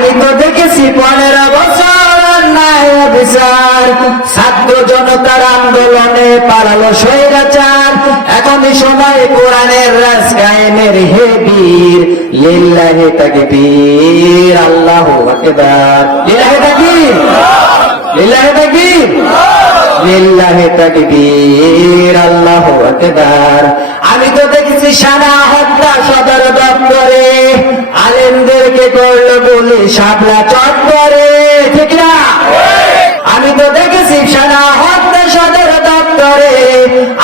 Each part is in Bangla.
আমি তো দেখেছি 15 বছর ন্যায় বিচার, ছাত্র জনতার আন্দোলনে পালালো স্বৈরাচার। এখনই সময় কোরআনের রাজ কায়েমের, হে বীর লিল্লাহি তাকবীর, আল্লাহু আকবার। লিল্লাহি তাকবীর, লিল্লাহি তাকবীর, লিল্লাহি তাকবীর, আল্লাহু আকবার। আমি তো দেখেছি সানা হত্যা সদর দপ্তরে, আলেমদেরকে করলো গুলি শাপলা চত্বরে, ঠিক না? আমি তো দেখেছি সানা হত্যা সদর দপ্তরে,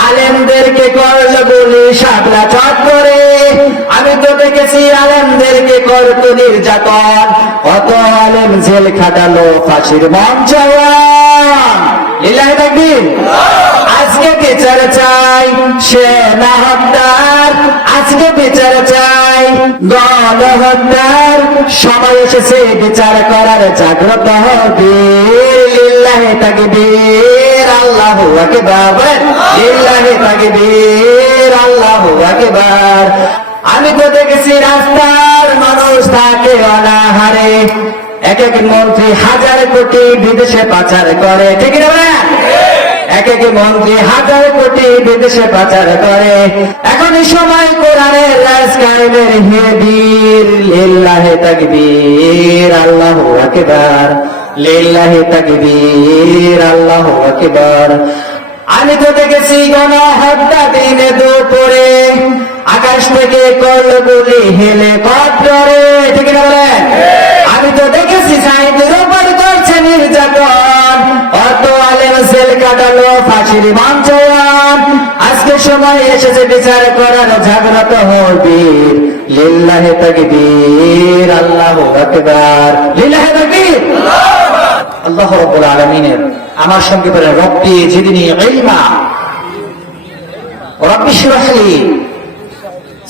আলেমদেরকে করলো গুলি শাপলা চত্বরে। আমি তো দেখেছি আলেমদেরকে করতো নির্যাতন, কত আলেম জেল খাটালো ফাঁসির মঞ্চ। লিল্লাহি তাকবীর। আজকে বিচার চাই সেনা হত্যার, আজকে বিচার চাই গণহত্যার। সময় এসেছে বিচার করার, জাগ্রত হবে। লিল্লাহি তাকবীর, আল্লাহু আকবার। লিল্লাহি তাকবীর, আল্লাহু আকবার। আমি তো দেখেছি রাস্তার মানুষ থাকে অনাহারে, এক এক মন্ত্রী 1000 কোটি বিদেশে পাচার করে, ঠিক না? এক এক মন্ত্রী 1000 কোটি বিদেশে পাচার করে। এখনই সময় কোরআনের রাজ কায়েমের, হে বীর লিল্লাহি তাকবীর, আল্লাহু আকবার। লিল্লাহি তাকবীর, আল্লাহু আকবার। আমি তো দেখেছি গণহত্যা দিনে দুপুরে, আকাশ থেকে করলো গুলি হেলিকপ্টারে, ঠিক না বলেন? আমি তো দেখেছি সাইদের উপর করছে নির্যাতন, অত আলেম জেল কাটালো ফাঁসির মঞ্চ। আজকে সময় এসেছে বিচার করার, জাগ্রত হবে। লিল্লাহি তাকবীর, আল্লাহু আকবার। লিল্লাহি তাকবীর। আল্লাহ রাব্বুল আলামিনের আমার সঙ্গে বলেন, রব্বি জিদনি ইলমা, রব্বি ইশরাহ লি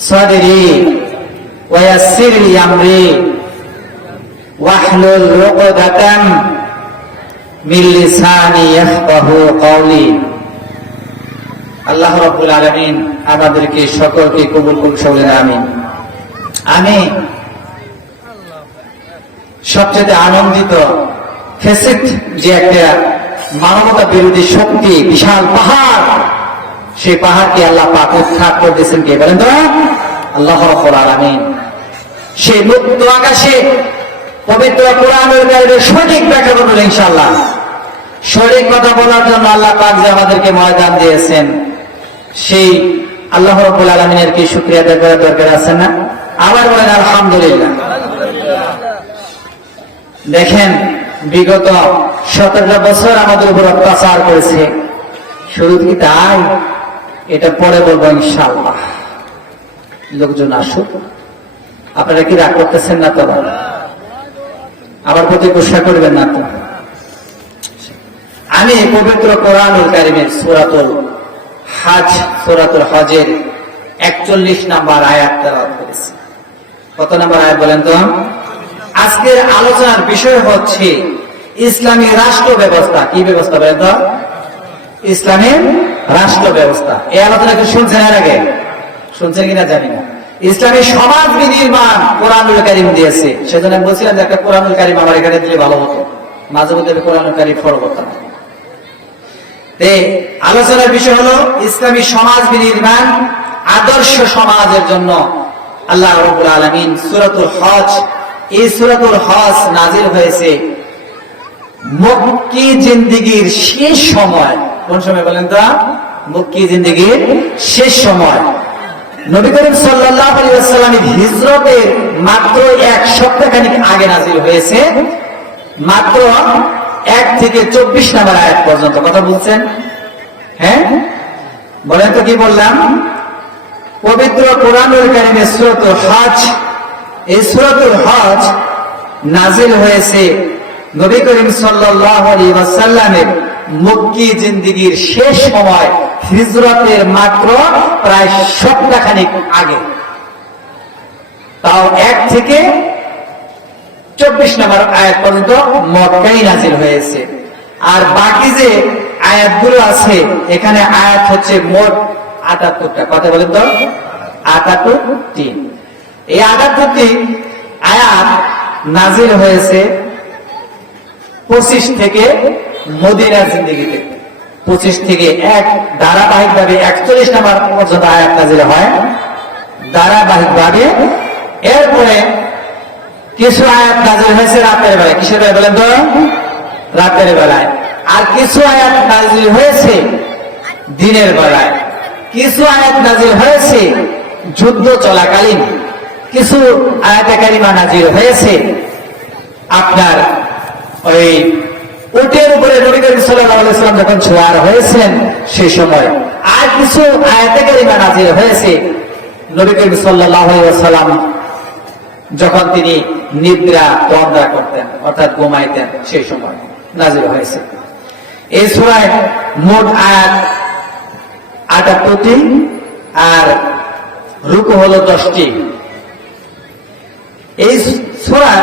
সাদরি ওয়া ইয়াসসির লি আমরি ওয়াহলুল উকদাতাম মিন লিসানি ইয়াফকাহু কওলি। আল্লাহ রাব্বুল আলামিন আমাদেরকে সকলকে কবুল করুন, সকলের আমিন। আমি সবচেয়ে আনন্দিত, ফেসিট যে একটা মানবতা বিরোধী শক্তি, বিশাল পাহাড়, সেই পাহাড়কে আল্লাহ পাক উৎখাত করে দিয়েছেন কে বলেন তো? আল্লাহ রাব্বুল আলামিন। সেই মুক্ত আকাশে পবিত্র কোরআনুল কারীমের সঠিক ব্যাখ্যা করবেন ইনশাআল্লাহ। সঠিক কথা বলার জন্য আল্লাহ পাক যে আমাদেরকে ময়দান দিয়েছেন, সেই আল্লাহ রাব্বুল আলামিনের কি শুকরিয়া আদায় করার দরকার আছে না? আবার বলেন আলহামদুলিল্লাহ। দেখেন, বিগত 17 বছর আমাদের উপর অত্যাচার করেছে, শুরু কি তাই? এটা পরে বলবো ইনশাআল্লাহ। লোকজন আসুক, আপনারা কি রাগ করতেছেন না তো? আবার প্রতি গুসা করবেন না তো? আমি পবিত্র কোরআনুল কারীমের সূরাতুল হজ, সূরাতুল হজের 41 নম্বর আয়াত তেলাওয়াত করেছি। কত নম্বর আয়াত বলেন তো? আজকের আলোচনার বিষয় হচ্ছে ইসলামী রাষ্ট্র ব্যবস্থা। কি ব্যবস্থা বলেন তো? ইসলামী রাষ্ট্র ব্যবস্থা। এই আলোচনা কি শুনছেন এর আগে? শুনছেন কিনা জানি না। ইসলামী সমাজ বিনির্মাণ কোরআনুল কারীম দিয়েছে। সেজন্য আমি বলছিলাম যে একটা কোরআনুল কারীম আমার এখানে দিলে ভালো হতো, মাঝে মধ্যে কোরআনুল কারীম ফলো করতাম। আলোচনার বিষয় হলো ইসলামী সমাজ বিনির্মাণ, আদর্শ সমাজের জন্য আল্লাহ রাব্বুল আলামিন সূরাতুল হজ, এই সূরাতুল হজ নাজিল হয়েছে মক্কি জিন্দেগীর শেষ সময়। কোন সময় বলেন তো? মক্কি জিন্দেগীর শেষ সময়। নবী করিম সাল্লাল্লাহু আলাইহি ওয়াসাল্লামের হিজরতের মাত্র 1 সপ্তাহ খানিক আগে নাজিল হয়েছে, মাত্র 1 থেকে 24 নম্বর আয়াত পর্যন্ত। কথা বলছেন? হ্যাঁ বলেন তো কি বললাম? পবিত্র কোরআনুল কারীমের সূরাতুল হজ, এই সূরাতুল হজ নাজিল হয়েছে নবী করিম সাল্লাল্লাহু আলাইহি ওয়াসাল্লামের মক্কি জিন্দেগীর শেষ সময়, হিজরতের মাত্র প্রায় সপ্তাহখানিক আগে। তাও 1 থেকে 24 নম্বর আয়াত পর্যন্ত মক্কায় নাজিল হয়েছে। আর বাকি যে আয়াতগুলো আছে, এখানে আয়াত হচ্ছে মোট 78টা। কথা বলেন তো? 78টি। এই 78টি আয়াত নাজিল হয়েছে 25 থেকে মদিনার জিন্দেগিতে। 25 থেকে এক ধারাবাহিকভাবে 41 নম্বর পর্যন্ত আয়াত নাজিল হয় ধারাবাহিকভাবে। এরপরে কিছু আয়াত নাজিল হয়েছে রাতের বেলায়। কিসের বেলায় বলেন তো? রাতের বেলায়। আর কিছু আয়াত নাজিল হয়েছে দিনের বেলায়। কিছু আয়াত নাজিল হয়েছে যুদ্ধ চলাকালীন। কিছু আয়াতে কারিমা নাজিল হয়েছে আপনার ওই উটের উপরে নবী করিম সাল্লাল্লাহু আলাইহি ওয়াসাল্লাম যখন ছোঁয়ার হয়েছেন সেই সময়। আর কিছু আয়াতে কারিমা নাজিল হয়েছে নবী করিম সাল্লাল্লাহু আলাইহি ওয়াসাল্লাম যখন তিনি নিদ্রা তন্দ্রা করতেন অর্থাৎ ঘুমাইতেন সেই সময় নাজিল হয়েছে। এই সূরায় মোট আয়াত 78টি আর রুকু হলো 10টি। এই সূরা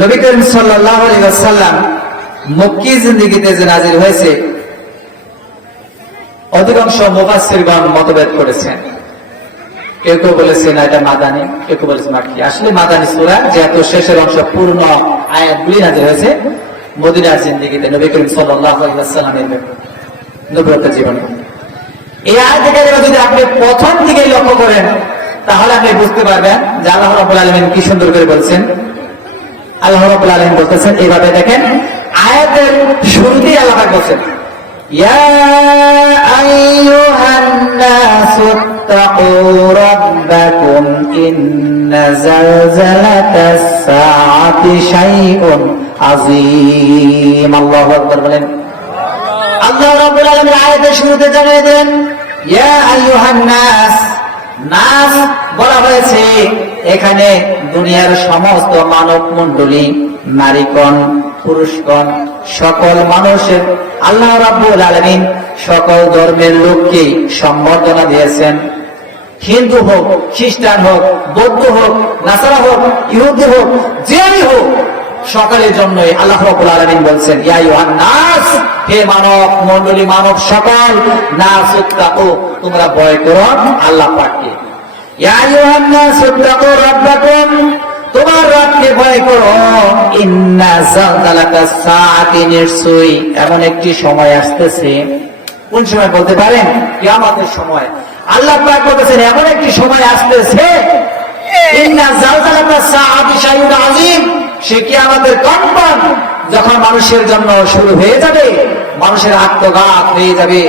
নবী করিম সাল্লাল্লাহু আলাইহি ওয়াসাল্লাম মক্কি জিন্দেগিতে যে নাজিল হয়েছে অধিকাংশ মুফাসসিরগণ মতভেদ করেছেন। কেউ কেউ বলেছেন এটা মাদানী, কেউ কেউ বলেছেন মাক্কি। আসলে মাদানী সূরা, যেহেতু শেষের অংশ পূর্ণ আয়াতগুলি নাজিল হয়েছে মদিনার জিন্দেগিতে নবী করিম সাল্লাল্লাহু আলাইহি ওয়াসাল্লামের নবুয়ত জীবনে। এই আয়াতকে যদি আপনি প্রথম থেকে লক্ষ্য করেন তাহলে আপনি বুঝতে পারবেন যে আল্লাহ রাব্বুল আলামিন কি সুন্দর করে বলছেন। আল্লাহ রাব্বুল আলামিন বলতেছেন এইভাবে, দেখেন আয়াতের শুরুতেই আল্লাহ পাক বলছেন, ইয়া আইয়ুহান নাসু ইত্তাকু রাব্বাকুম ইন্না জালজালাতাস সাআতি শাইউন আযীম। আল্লাহু আকবার বলেন। আল্লাহ রাব্বুল আলামিন আয়াতের শুরুতে জানিয়ে দেন ইয়া আইয়ুহান নাস। নাস বলা হয়েছে এখানে দুনিয়ার সমস্ত মানব মণ্ডলী, নারীগণ, পুরুষগণ, সকল মানুষের আল্লাহ রাব্বুল আলামিন সকল ধর্মের লোককে সম্বর্ধনা দিয়েছেন। হিন্দু হোক, খ্রিস্টান হোক, বৌদ্ধ হোক, নাসারা হোক, ইহুদি হোক, যেই হোক, সকলের জন্যই আল্লাহ রাব্বুল আলামিন বলছেন ইয়া আইয়ুহান নাস, হে মানব মণ্ডলী, মানব সকল, নাস ইত্তাকু, তোমরা ভয় করো আল্লাহ পাককে। ইয়া আইয়ুহান নাস ইত্তাকু রাব্বাকুম, তোমার রবকে ভয় করো। ইন্না জালজালাতাস সাআতি, নিশ্চয়ই এমন একটি সময় আসতেছে। কোন সময় বলতে পারেন? কিয়ামতের সময়। আল্লাহ পাক বলতেছেন এমন একটি সময় আসতেছে, ইন্না জালজালাতাস সাআতি শাইউন আযীম, সে কিয়ামতের কম্পন যখন মানুষের জন্য শুরু হয়ে যাবে, মানুষের আত্মঘাত হয়ে যাবে,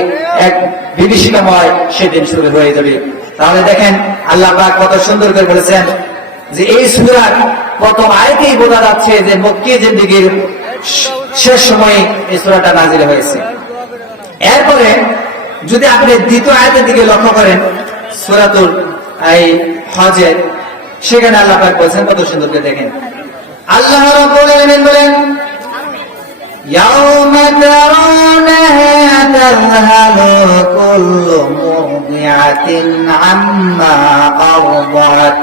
এক বিভীষিকাময় সেদিন শুরু হয়ে যাবে। তাহলে দেখেন আল্লাহ পাক কত সুন্দর করে বলেছেন যে এই সূরার প্রথম আয়াতেই বোঝা যাচ্ছে যে মক্কি জিন্দেগীর শেষ সময়ে এই সূরাটা নাজিল হয়েছে। এরপরে যদি আপনি দ্বিতীয় আয়াতের দিকে লক্ষ্য করেন সূরাতুল হজের, সেখানে আল্লাহ পাক বলেছেন কত সুন্দর করে, দেখেন আল্লাহ রাব্বুল আলামিন বলেন ইয়াউমা তারাউনাহা তাযহালু কুল্লু মুরদিআতিন আম্মা আরদাত।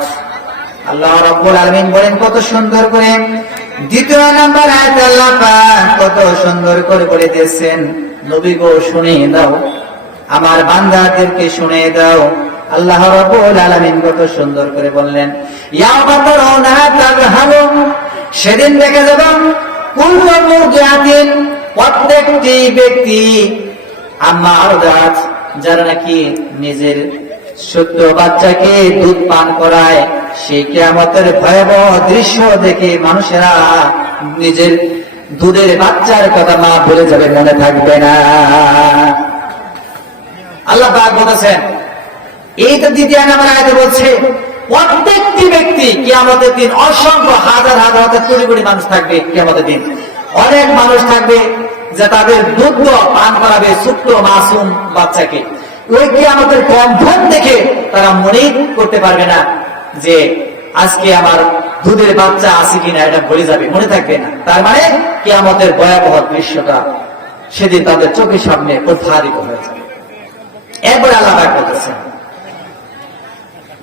আল্লাহ রাব্বুল আলামিন বলেন কত সুন্দর করে, দ্বিতীয় নাম্বার আয়াত আল্লাহ পাক কত সুন্দর করে বলে দিয়েছেন, নবী গো শুনিয়ে দাও, আমার বান্দাদেরকে শুনিয়ে দাও। আল্লাহ রাব্বুল আলামিন কত সুন্দর করে বললেন ইয়াউমা তারাউনাহা তাযহালু, সেদিন দেখা যাবে কুল্লু মুরদিআতিন, প্রত্যেকটি ব্যক্তি, আম্মা আরদাত, যারা নাকি নিজের সত্য বাচ্চাকে দুধ পান করায়, সেই কিয়ামতের ভয়াবহ দৃশ্য দেখে মানুষেরা নিজের দুধের বাচ্চার কথা মা ভুলে যাবে, মনে থাকবে না। আল্লাহ পাক বলেছেন, এই তো দ্বিতীয় নাম্বার আয়াতে বলছে প্রত্যেকটি ব্যক্তি কিয়ামতের দিন, অসংখ্য হাজার হাজার হাজার কোটি কোটি মানুষ থাকবে কিয়ামতের দিন। অনেক মানুষ থাকবে যে তাদের দুধ পান করাবে ছোট্ট মাসুম বাচ্চাকে। ওই কিয়ামতের কম্পন দেখে তারা মনে করতে পারবে না যে আজকে আমার দুধের বাচ্চা আছে কিনা, এটা ভুলে যাবে, মনে থাকবে না। তার মানে কিয়ামতের ভয়াবহ দৃশ্যটা সেদিন তাদের চোখের সামনে প্রতিফলিত হয়ে যাবে। এরপরে আল্লাহ পাক বলতেছেন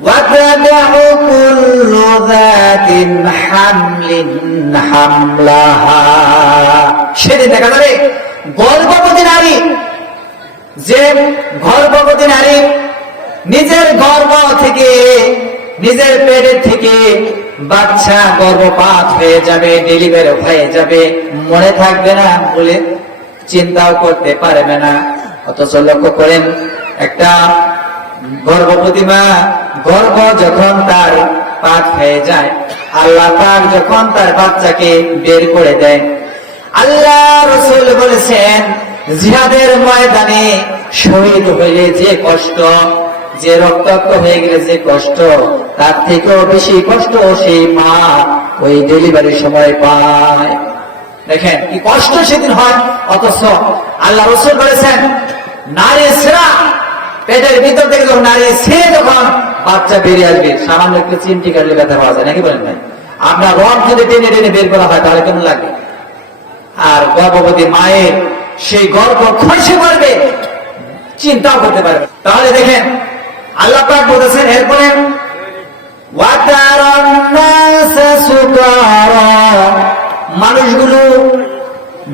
وَتَدَعُ كُلُّ ذَاتٍ حَمْلٍ حَمْلَهَا, সেদিন দেখা যাবে গর্ভবতী নারী, যে গর্ভবতী নারী নিজের গর্ভ থেকে নিজের পেটের থেকে বাচ্চা গর্ভপাত হয়ে যাবে, ডেলিভারি হয়ে যাবে, মনে থাকবে না বলে চিন্তাও করতে পারবে না। অথচ লক্ষ্য করেন, একটা গর্ভবতী মা গর্ভ যখন তার পাক হয়ে যায়, আল্লাহ পাক যখন তার বাচ্চাকে বের করে দেয়, আল্লাহ রাসূল বলেছেন জিহাদের ময়দানে শহীদ হইলে যে কষ্ট, যে রক্তাক্ত হয়ে গেলে যে কষ্ট, তার থেকেও বেশি কষ্ট সেই মা ওই ডেলিভারির সময় পায়। দেখেন কি কষ্ট সেদিন হয়। অথচ আল্লাহ রাসূল বলেছেন নারী সেরা, পেটের ভিতর থেকে যখন নারী ছেড়ে যখন বাচ্চা বেরিয়ে আসবে, সামান্য একটু চিমটি কাটলে ব্যথা পাওয়া যায় নাকি বলেন ভাই? আপনার রড যদি টেনে টেনে বের করা হয় তাহলে কেমন লাগে? আর গর্ভবতী মায়ের সেই গর্ভ খসে পড়বে, চিন্তাও করতে পারবে। তাহলে দেখেন আল্লাহ পাক বলেছেন এরপরে মানুষগুলো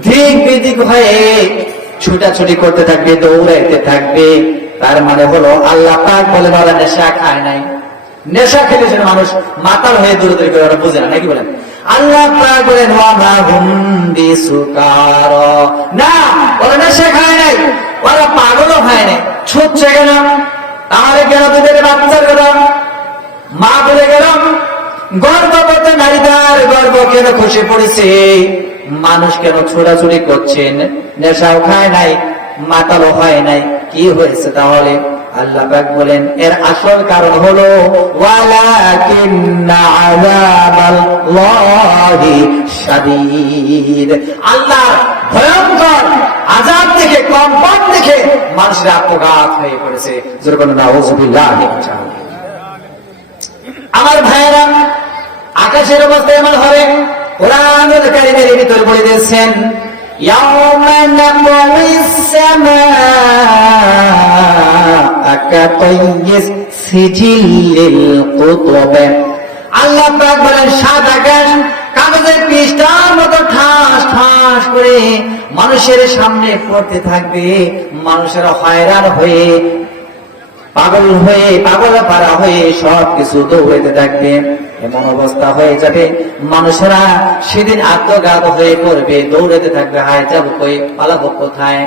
দিক বিদিক হয়ে ছুটাছুটি করতে থাকবে, দৌড়াইতে থাকবে। তার মানে হলো আল্লাহ পাক বলেন ওরা নেশা খায় নাই। নেশা খেলে সেটা মানুষ মাতাল হয়ে দৌড়াদৌড়ি করে, ওরা বুঝে না নাকি বলেন? আল্লাহ পাক বলেন ওয়া হুম বিসুকার, না ওরা নেশা খায় নাই, ওরা পাগলও হয় নাই। ছুটছে কেন? তাহলে কেন তোদের বাচ্চার কথা মা বলে গেল, গর্ভবতী নারীদের গর্ভ কেন খসে পড়েছে, মানুষ কেন ছোড়াছুড়ি করছেন, নেশাও খায় নাই, মাতালও হয় নাই, কি হয়েছে তাহলে? আল্লাহ পাক বলেন এর আসল কারণ হলো ওয়ালাকিন্না আযাবাল্লাহি শাদীদ, আল্লাহর ভয়ঙ্কর আযাব দেখে, কম্পন দেখে মানুষের আত্মঘাত হয়ে পড়েছে। জোরে বলেন নাউযুবিল্লাহি। আমার ভাইয়েরা, আকাশের অবস্থা এমন হবে, কোরআনুল কারীমের ভিতরে বলে দিয়েছেন ইয়াউমা নাতউইস সামাআ কাতাইয়িস সিজিল্লিল কুতুব, আল্লাহ পাক বলেন সাত আকাশ কাগজের পৃষ্ঠার মতো ঠাস ঠাস করে মানুষের সামনে পড়তে থাকবে। মানুষেরা হয়রান হয়ে, পাগল হয়ে, পাগল পারা হয়ে সবকিছু দৌড়াতে থাকবে। এমন অবস্থা হয়ে যাবে মানুষেরা সেদিন আত্মঘাত হয়ে পড়বে, দৌড়াতে থাকবে, হায় যাব কই, পালাবো কোথায়?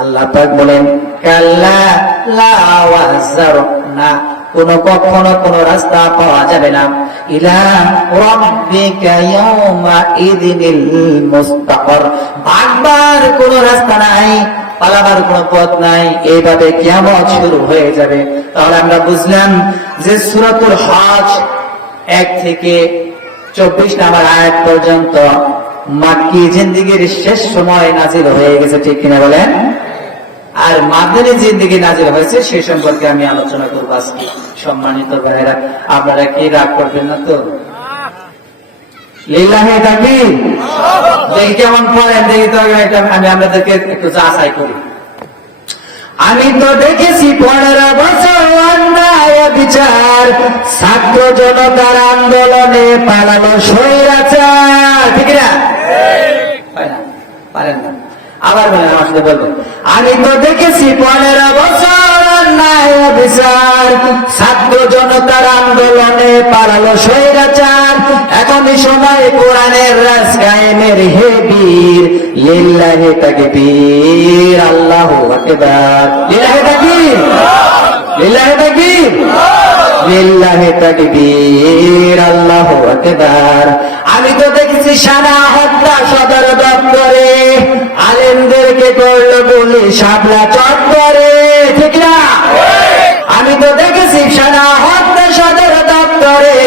আল্লাহ পাক বলেন কাল্লা লা ওয়াজার, না কোন কখনো কোন রাস্তা পাওয়া যাবে না, ইলা রাব্বিকা ইয়াউমা ইযিনিল মুস্তাকর, ভাগবার কোন রাস্তা নাই, পালাবার কোন পথ নাই। এইভাবে কিয়ামত শুরু হয়ে যাবে। তাহলে আমরা বুঝলাম যে সূরাতুল হজ 1 থেকে 24 নম্বর আয়াত পর্যন্ত মাক্কি জিন্দেগীর শেষ সময় নাজিল হয়ে গেছে, ঠিক কিনা বলেন? আর মাদানী জিন্দেগি নাজিল হয়েছে সেই সম্পর্কে আমি আলোচনা করবো আজকে। সম্মানিত ভাইয়েরা, আপনারা কি রাগ করবেন না তো? লিল্লাহি তাকবীর। দেখি কেমন পড়েন, দেখি তো আমি আপনাদেরকে একটু যাচাই করি। আমি তো দেখেছি 15 বছর অন্যায় বিচার, ছাত্র জনতার আন্দোলনে পালানো স্বৈরাচার, ঠিক না? পারেন না, আবার বলেন, আমার সাথে বলবেন। আমি তো দেখেছি 15 বছর অন্যায় বিচার, ছাত্র জনতার আন্দোলনে পালালো স্বৈরাচার। এখনই সময় কোরআনের রাজ কায়েমের, হে বীর, লিল্লাহি তাকবীর, আল্লাহু আকবার। লিল্লাহি তাকবীর, লিল্লাহি তাকবীর, লিল্লাহি তাকবীর, আল্লাহু আকবার। আমি তো দেখেছি সারা হত্যা সদর দপ্তরে, আলেমদেরকে করলো বলি শাপলা চত্বরে, ঠিক না? আমি তো দেখেছি সারা হত্যা সদর দপ্তরে,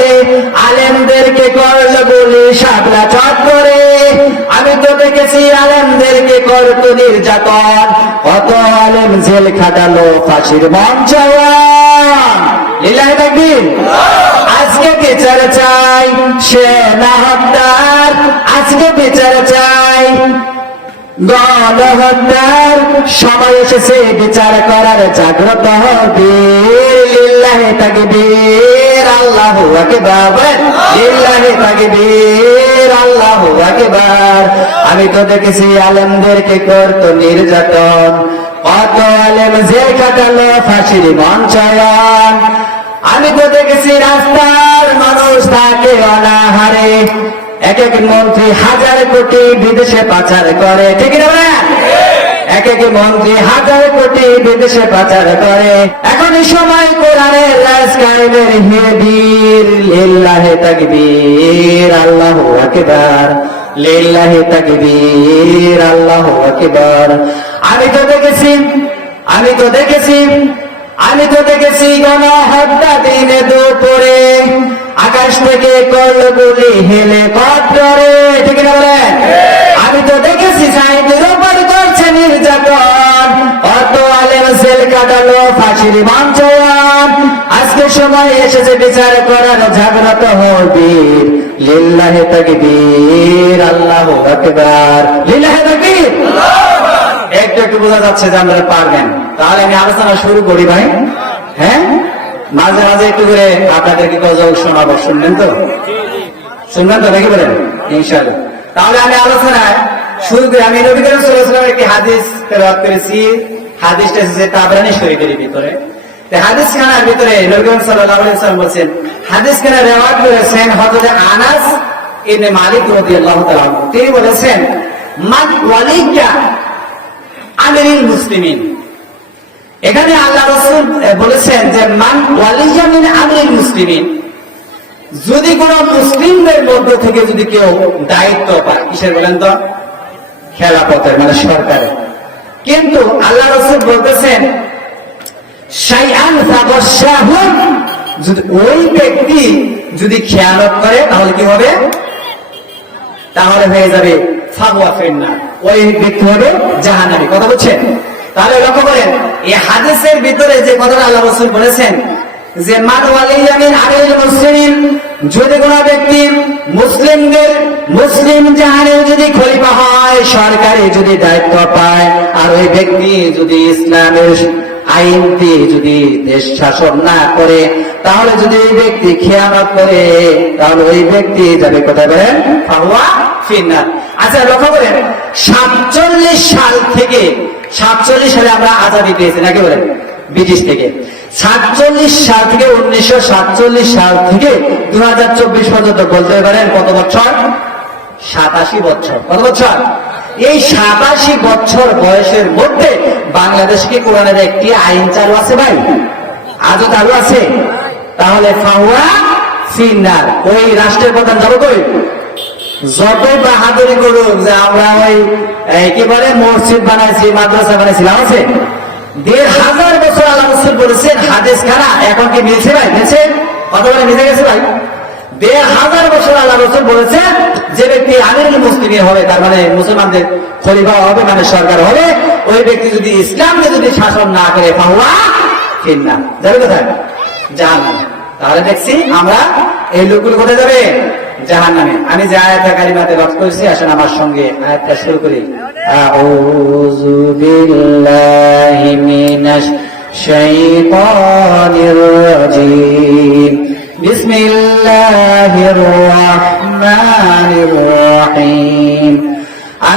আলেমদেরকে করলো বলি শাপলা চত্বরে। আমি তো দেখেছি আলেমদেরকে করতো নির্যাতন, কত আলেম জেল খাটালো ফাঁসির মঞ্চায়ন। লিল্লাহি তাকবীর। আজকে বিচার চাই সেনা হত্যার, আজকে বিচার চাই গণহত্যার, সময় এসেছে বিচার করার, জাগ্রত হবে। লিল্লাহি তাকবীর, আল্লাহু আকবার, লিল্লাহি তাকবীর, আল্লাহু আকবার। আমি তো দেখেছি আলেমদেরকে করতো নির্যাতন, কত আলেম জেল কাটালো ফাঁসির মঞ্চায়ন। আমি তো দেখেছি রাস্তার মানুষ থাকে অনাহারে, এক এক মন্ত্রী হাজার কোটি বিদেশে পাচার করে, ঠিক না বলেন? এক এক মন্ত্রী হাজার কোটি বিদেশে পাচার করে। এখন এই সময় কোরআনের রাজ কায়েমের হিবীর, লিল্লাহি তাকবীর, আল্লাহু আকবার, লিল্লাহি তাকবীর, আল্লাহু আকবার। আমি তো দেখেছি গণহত্যা দিনে দুপুরে, আকাশ থেকে করল গুলি হেলিকপ্টারে, ঠিক না বলেন? আমি তো দেখেছি সাইদের উপর করছে নির্যাতন, অত আলেম সেল কাটালো ফাঁসির মঞ্চয়ান। আজকে সময় এসেছে বিচার করার, জাগ্রত হবীর, লিল্লাহি তাকবীর, আল্লাহু আকবার, লিল্লাহি তাকবীর। একটু বোঝা যাচ্ছে যে আপনারা পারবেন। তাহলে আমি আলোচনা শুরু করি ভাই। হ্যাঁ, মাঝে মাঝে একটু করে আপনাদেরকে গজল শোনাবো, শুনবেন তো? শুনবেন তো নাকি বলেন? ইনশাআল্লাহ। তাহলে আমি আলোচনায় শুরু করি। আমি নবী করিম সাল্লাল্লাহু আলাইহি ওয়াসাল্লামের একটি হাদিস তেলাওয়াত করেছি। হাদিসটা এসেছে তাবরানী শরীফের ভিতরে। হাদিস খানার ভিতরে নবী করিম সাল্লাল্লাহু আলাইহি ওয়াসাল্লাম বলেছেন, হাদিস খানা রিওয়ায়াত করেছেন হযরত আনাস ইবনে মালিক রাদিয়াল্লাহু তাআলা। তিনি বলেছেন, মান ওয়ালিয়া আমিরুল মুসলিমিন। এখানে আল্লাহ রাসূল বলেছেন যে মান ওয়ালিয়া মিন আমিরুল মুসলিমিন, যদি কোন মুসলিমদের মধ্য থেকে যদি কেউ দায়িত্ব পায়, কিসের বলেন তো? খেলাফতের, মানে সরকারের। কিন্তু আল্লাহ রাসূল বলতেছেন শাইআন ফাগাশাহু, যদি ওই ব্যক্তি যদি খেয়ানত করে তাহলে কি হবে? তাহলে হয়ে যাবে ফাগওয়া ফিন্নার, ওই ব্যক্তি হবে জাহান্নামী। কথা বলছেন? তাহলে লক্ষ্য করেন এই হাদিসের ভিতরে যে কথাটা আল্লাহ রাসূল বলেছেন যে মান ওয়ালিয়া মিন আমিরুল মুসলিমিন, যদি কোন ব্যক্তি মুসলিম জাহানের যদি খলিফা হয়, সরকারি যদি দায়িত্ব পায়, আর ওই ব্যক্তি যদি ইসলামের আইন দিয়ে যদি দেশ শাসন না করে, তাহলে যদি ওই ব্যক্তি খেয়ানত করে, তাহলে ওই ব্যক্তি যাবে কোথায় বলেন? ফাহুয়া ফিন্নার। আচ্ছা লক্ষ্য করেন 47 সাল থেকে, 47 সালে আমরা আজাদি পেয়েছি নাকি বলেন? ব্রিটিশ থেকে। 47 সাল থেকে 1947 সাল থেকে 2024 পর্যন্ত বলতে পারেন কত বছর? 87 বছর। কত বছর? এই 87 বছর বয়সের মধ্যে বাংলাদেশকে কোরআনের একটি আইন চালু আছে ভাই? আজও চালু আছে? তাহলে ফাহুয়া ফিন্নার, ওই রাষ্ট্রের প্রধান যাবে কই? যত বাহাদুরি করুক যে আমরা ওই কি বলে মসজিদ বানাইছি, মাদ্রাসা বানাইছিলাম, আছে 1500 বছর আল্লাহ রাসূল বলেছেন হাদিস খানা এখন কি মিলছে ভাই? মিলছে? কত বলে মিলে গেছে ভাই? 1500 বছর আল্লাহ রাসূল বলেছেন যে ব্যক্তি আমিরুল মুসলিমিন হবে, তার মানে মুসলমানদের খলিফা হবে, মানে সরকার হবে, ওই ব্যক্তি যদি ইসলামকে যদি শাসন না করে ফাহুয়া ফিন্নার, যাবে কোথায়? জাহান্নামে। তাহলে দেখছি আমরা এই লোকগুলো কোথায় যাবে? জাহান্নামে। আমি যে আয়াতটা কারিমাতে পাঠ করেছি, আসেন আমার সঙ্গে আয়াতটা শুরু করি। আউযু বিল্লাহি মিনাশ শাইতানির রাজীম।